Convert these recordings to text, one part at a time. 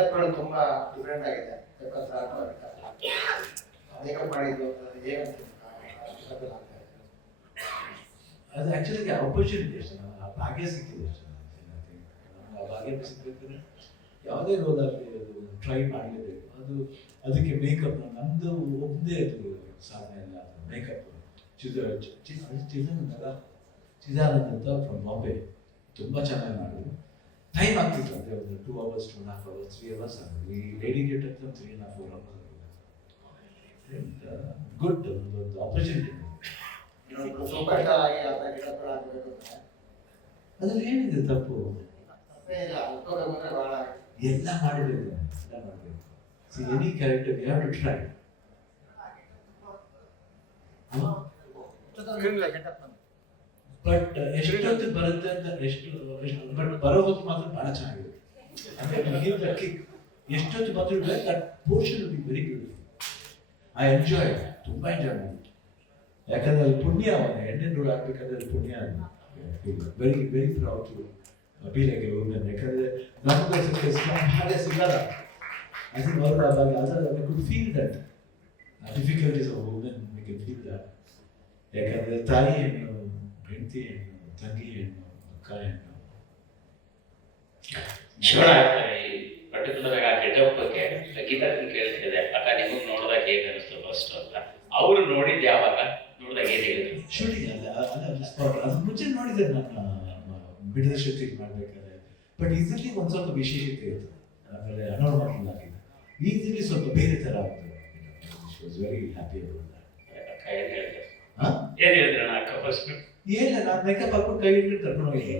ಗೆಟಪ್ಗಳು ತುಂಬಾ ಡಿಫ್ರೆಂಟ್ ಆಗಿದೆ. ಮೇಕಪ್ ಮಾಡಿದ್ದು ಅದು ಆಕ್ಚುಲಿ ಆಪರ್ಚುನಿಟಿ ಅಷ್ಟೇ, ಭಾಗ್ಯ ಸಿಕ್ಕಿದೆ ಅಷ್ಟೇ. ಆ ಭಾಗ್ಯ ಸಿಗ್ಬೇಕಾದ್ರೆ ಯಾವುದೇ ರೋಲಾಗಲಿ ಅದು ಟ್ರೈ ಮಾಡಲೇಬೇಕು. ಅದಕ್ಕೆ ಮೇಕಪ್ ನಮ್ಮದು ಒಬ್ಬದೇ ಅದು ಸಾಧನೆ ಅಲ್ಲ. ಮೇಕಪ್ ಚಿದಾನಂದ್ ಅಂತ ಫ್ರಮ್ ಬಾಂಬೆ ತುಂಬ ಚೆನ್ನಾಗಿ ಮಾಡಿದ್ರು. ಟೈಮ್ ಆಗ್ತಿತ್ತು ಅಂದರೆ ಒಂದು 2 hours 2.5 hours 3 hours ಆಗೋದು. ಈ ಲೇಡಿ ಗೇಟ್ ಅಂತ 3.5 4 hours ಗುಡ್ ಒಂದು ಆಪರ್ಚುನಿಟಿ. ಸೂಪರ್ ಸ್ಟಾರ್ ಆಗಿ ಆ ಗೆಟಪ್ಗಳು ಆಗಬೇಕು ಅದ್ರಲ್ಲಿ ಏನಿದೆ ತಪ್ಪು? ಎಲ್ಲ ಮಾಡಬೇಕು. See any character you have to try. But ಎಷ್ಟೊತ್ತು ಬರುತ್ತೆ ಅಂತ ಬಟ್ ಬರೋ ಹೊತ್ತು ಮಾತ್ರ ಬಹಳ ಚೆನ್ನಾಗಿದೆ. ಎಷ್ಟೊತ್ತು ಬಂದರೂ that portion will be very beautiful. I enjoy, ತುಂಬ ಎಂಜಾಯ್ ಮಾಡಿ. ಯಾಕಂದ್ರೆ ಅದು ಪುಣ್ಯ, ಹೆಣ್ಣಿನ ರೋಡ್ ಆಗ್ಬೇಕಂದ್ರೆ ಅದು ಪುಣ್ಯ. Very very proud to be like a women. ಯಾಕಂದ್ರೆ ನಮಗೆ ಭಾಳ ಸಿಗಲ್ಲ. I think all I could feel that difficulties of women. We can feel that. ಯಾಕಂದ್ರೆ ತಾಯಿ ಹೆಣ್ಣು, ಹೆಂಡತಿ ಹೆಣ್ಣು, ತಂಗಿ ಹೆಣ್ಣು, ಅಕ್ಕ ಹೆಣ್ಣು. ಪರ್ಟಿಕ್ಯುಲರ್ ಆಗಿ ಆ ಗೆಟಪ್ ಬಗ್ಗೆ ಗೀತಾ ಕೇಳ್ತಿದೆ. ಅಕ್ಕ ನಿಮಗೆ ನೋಡಿದಾಗ ಹೇಗೆ ಅನಿಸ್ತು ಫಸ್ಟ್ ಅಂತ? ಅವರು ನೋಡಿದ್ದು ಯಾವಾಗ? ನೋಡಿದಾಗ ಏನು ಹೇಳಿದ್ರು? ಶೂಟಿಂಗ್ ಅದು ಮುಂಚೆ ನೋಡಿದ್ದೆ ನನ್ನ ಬಿಡದ ಶಕ್ತಿ ಮಾಡಬೇಕಾದ್ರೆ. ಬಟ್ ಇದರಲ್ಲಿ ಒಂದು ಸ್ವಲ್ಪ ವಿಶೇಷತೆ ಇತ್ತು. ಆಮೇಲೆ ಅನಾರ್ಮಲ್ ಆಗಿದೆ. ಈಸಿಲಿ ಸ್ವಲ್ಪ ಬೇರೆ ಥರ ಆಗ್ತದೆ. Very happy about that. ಅಕ್ಕ ಏನು ಹೇಳಿದ್ರು? ಏನು ಹೇಳಿದ್ರು ಅಕ್ಕ ಫಸ್ಟ್? ಏನಿಲ್ಲ, ನಾನು ಮೇಕಪ್ ಹಾಕೊಂಡು ಕೈ ಇಟ್ಟು ಕರ್ಕೊಂಡು ಹೋಗಿದ್ದೆ.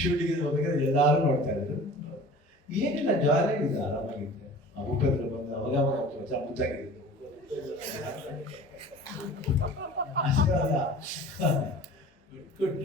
ಶೂಟಿಂಗ್ ಹೋಗ್ಬೇಕಾದ್ರೆ ಎಲ್ಲರೂ ನೋಡ್ತಾ ಇದ್ರು. ಏನಿಲ್ಲ, ಜಾಲಿಯಾಗಿದೆ, ಆರಾಮಾಗಿದ್ದೆ. ಉಪೇಂದ್ರ ಬಂದು ಅವಾಗ ಮುದ್ದಾಗಿದ್ದು ಗುಡ್.